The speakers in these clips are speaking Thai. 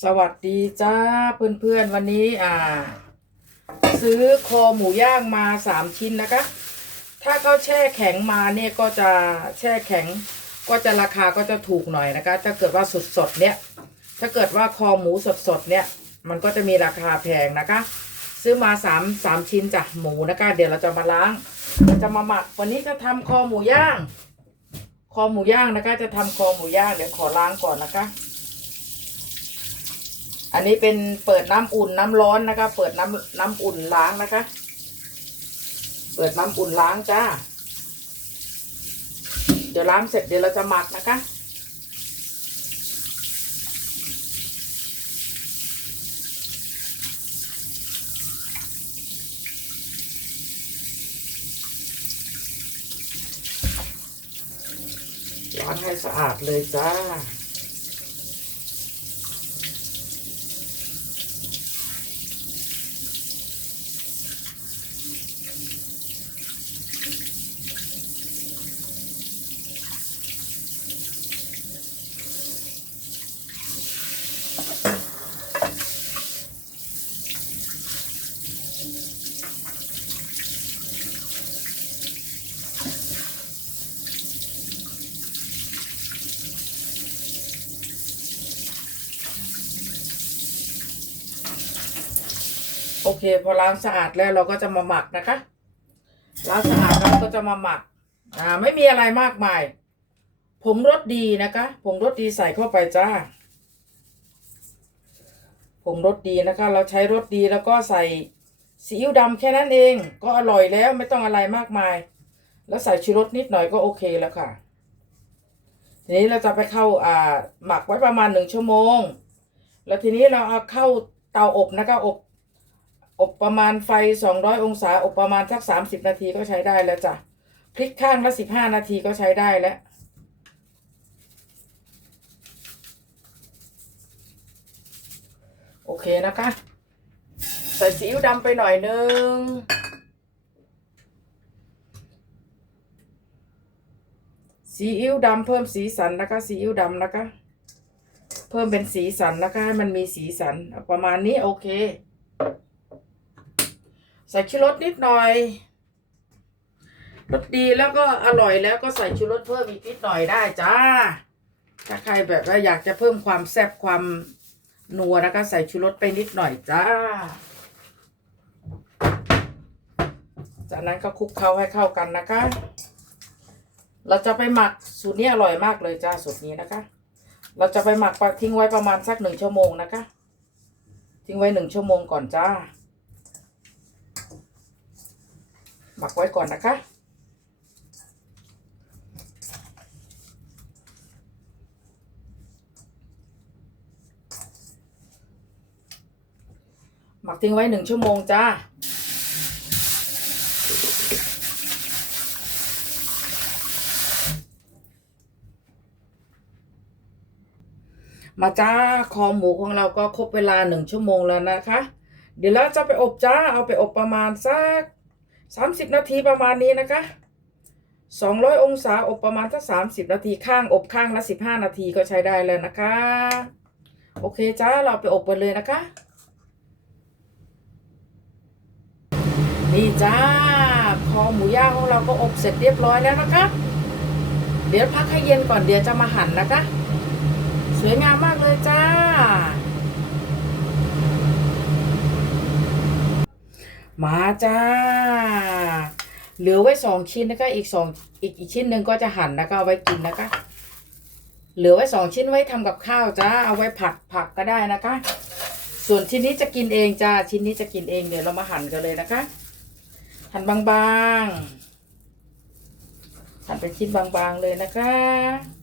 สวัสดีจ้าเพื่อนๆวันนี้อ่า ซื้อคอหมูย่างมาสามชิ้นนะคะ ถ้าเขาแช่แข็งมาเนี่ยก็จะแช่แข็ง ก็จะราคาก็จะถูกหน่อยนะคะ ถ้าเกิดว่าสดๆเนี่ย ถ้าเกิดว่าคอหมูสดๆเนี่ย มันก็จะมีราคาแพงนะคะ ซื้อมาสามสามชิ้นจ้ะหมูนะคะ เดี๋ยวเราจะมาล้างเราจะมาหมัก วันนี้จะทำคอหมูย่าง คอหมูย่างนะคะ จะทำคอหมูย่างเดี๋ยวขอล้างก่อนนะคะ อันนี้เป็นเปิดน้ำอุ่นน้ำร้อนนะคะ เปิดน้ำน้ำอุ่นล้างนะคะ เปิดน้ำอุ่นล้างจ้า เดี๋ยวล้างเสร็จเดี๋ยวเราจะหมักนะคะ ล้างให้สะอาดเลยจ้า เคพอล้างสะอาดแล้วเราก็จะมาหมักนะคะล้างสะอาดแล้วก็จะมาหมักอ่าไม่มีอะไรมากมายผงรสดีนะคะผงรสดีใส่เข้าไปจ้าผงรสดีนะคะ เราใช้รสดีแล้วก็ใส่ซีอิ๊วดำแค่นั้นเอง ก็อร่อยแล้วไม่ต้องอะไรมากมาย แล้วใส่ชูรสนิดหน่อยก็โอเคแล้วค่ะ ทีนี้เราจะไปเข้าอ่าหมักไว้ประมาณหนึ่งชั่วโมง แล้วทีนี้เราเอาเข้าเตาอบนะคะอบ อบประมาณไฟ 200 องศา อบประมาณสัก 30 นาทีก็ใช้ได้แล้วจ้ะพลิกข้างละ 15 นาทีก็ใช้ได้แล้วโอเคนะคะ ใส่ซีอิ๊วดำไปหน่อยนึงซีอิ๊วดำเพิ่มสีสันนะคะซีอิ๊วดำนะคะ เพิ่มเป็นสีสันนะคะให้มันมีสีสันประมาณนี้โอเค ใส่ชูรสนิดหน่อยรสดีแล้วก็อร่อยแล้วก็ใส่ชูรสเพิ่มอีกนิดหน่อยได้จ้า ถ้าใครแบบว่าอยากจะเพิ่มความแซ่บความนัวนะคะใส่ชูรสไปนิดหน่อยจ้า จากนั้นก็คลุกเคล้าให้เข้ากันนะคะ เราจะไปหมักสูตรนี้อร่อยมากเลยจ้าสูตรนี้นะคะ เราจะไปหมักทิ้งไว้ประมาณสักหนึ่งชั่วโมงนะคะ ทิ้งไว้หนึ่งชั่วโมงก่อนจ้า หมักไว้ก่อนนะคะ หมักทิ้งไว้หนึ่งชั่วโมงจ้ามาจ้าคอหมูของเราก็ครบเวลาหนึ่งชั่วโมงแล้วนะคะ เดี๋ยวเราจะไปอบจ้า เอาไปอบประมาณสัก สามสิบนาทีประมาณนี้นะคะสองร้อยองศาอบประมาณสักสามสิบนาทีข้างอบข้างละสิบห้านาทีก็ใช้ได้แล้วนะคะ โอเคจ้าเราไปอบกันเลยนะคะ นี่จ้าคอหมูย่างของเราก็อบเสร็จเรียบร้อยแล้วนะคะ เดี๋ยวพักให้เย็นก่อนเดี๋ยวจะมาหั่นนะคะ สวยงามมากเลยจ้า มาจ้า เหลือไว้สองชิ้นนะคะอีกสองอีกอีกชิ้นหนึ่งก็จะหั่นนะคะเอาไว้กินนะคะ เหลือไว้สองชิ้นไว้ทำกับข้าวจ้า เอาไว้ผัดผักก็ได้นะคะ ส่วนชิ้นนี้จะกินเองจ้า ชิ้นนี้จะกินเองเดี๋ยวเรามาหั่นกันเลยนะคะ หั่นบางๆ หั่นเป็นชิ้นบางๆเลยนะคะ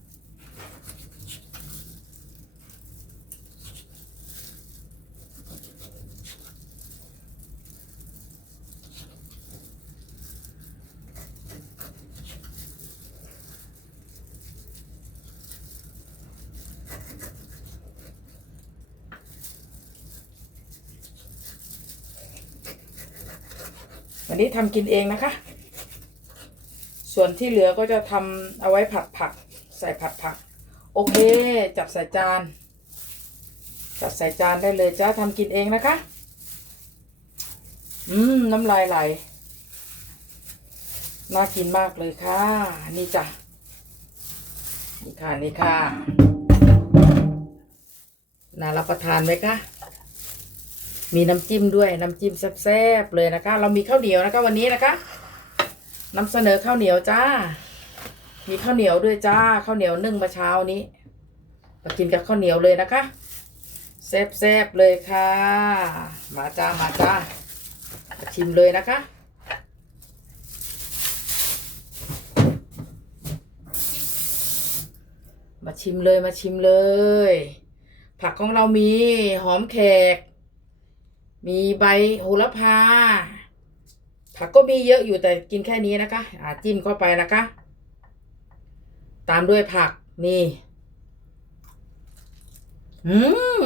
นี้ทำกินเองนะคะ ส่วนที่เหลือก็จะทำเอาไว้ผัดผัก ใส่ผัดผัก โอเค จับใส่จาน จัดใส่จานได้เลยจ้าทำกินเองนะคะ อืม น้ำลายไหล น่ากินมากเลยค่ะ นี่จ้ะ นี่ค่ะ นี่ค่ะ น่ารับประทานไหมคะ มีน้ำจิ้มด้วยน้ำจิ้มแซ่บๆเลยนะคะ เรามีข้าวเหนียวนะคะวันนี้นะคะนำเสนอข้าวเหนียวจ้า มีข้าวเหนียวด้วยจ้าข้าวเหนียวนึ่งมาเช้านี้มากินกับข้าวเหนียวเลยนะคะแซ่บๆเลยค่ะ มาจ้ามาจ้ามาชิมเลยนะคะมาชิมเลยมาชิมเลย ผักของเรามีหอมแขก มีใบโหระพา ผักก็มีเยอะอยู่แต่กินแค่นี้นะคะอาจิ้มเข้าไปนะคะ ตามด้วยผักนี่อืม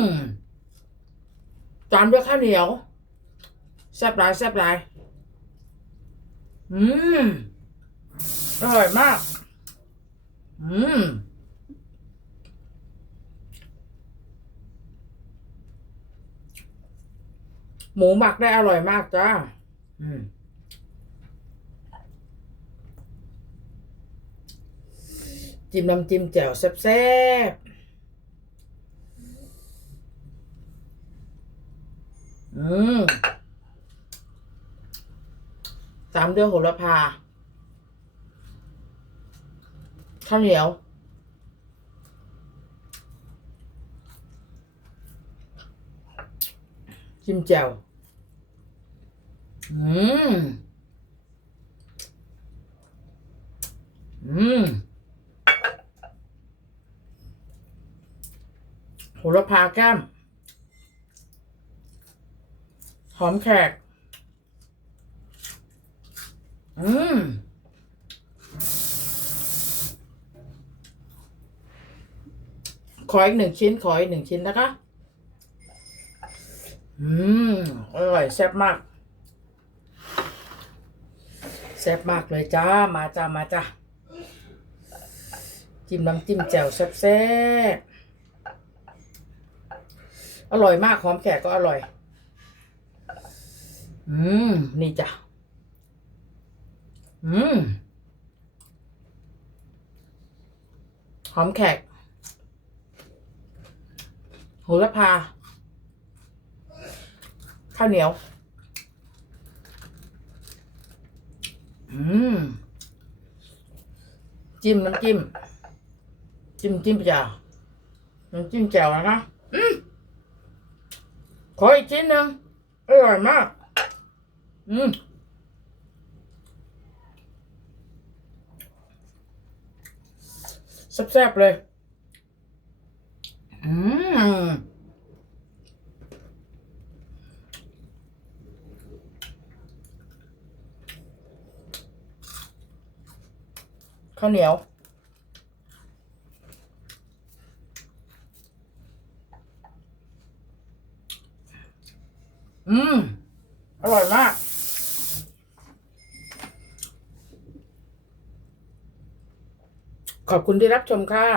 ตามด้วยข้าวเหนียวแซ่บหลายแซ่บหลายอืมอร่อยมาก อืม หมูหมักได้อร่อยมากจ้าอืมจิ้มน้ำจิ้มแจ่วแซ่บๆอืมตามด้วยโหระพาข้าวเหนียว จิ้มแจ่ว อืม อืมโหระพาแก้ม หอมแขก อืมขออีกหนึ่งชิ้น ขออีกหนึ่งชิ้นนะคะ อืมอร่อยแซ่บมาก แซ่บมากเลยจ้า มาจ้า มาจ้า จิ้มน้ำจิ้มแจ่วแซ่บๆอร่อยมากหอมแขกก็อร่อย อืม นี่จ้ะ อืม หอมแขกโหระพา ข้าวเหนียว อืม จิ้มน้ำจิ้ม จิ้มจิ้มแจ่วน้ำจิ้มแจ่วนะคะ อืมขออีกชิ้นหนึ่งอร่อยมาก อืมแซ่บๆเลย อืม ข้าวเหนียวอืม อร่อยมาก ขอบคุณที่รับชมค่ะ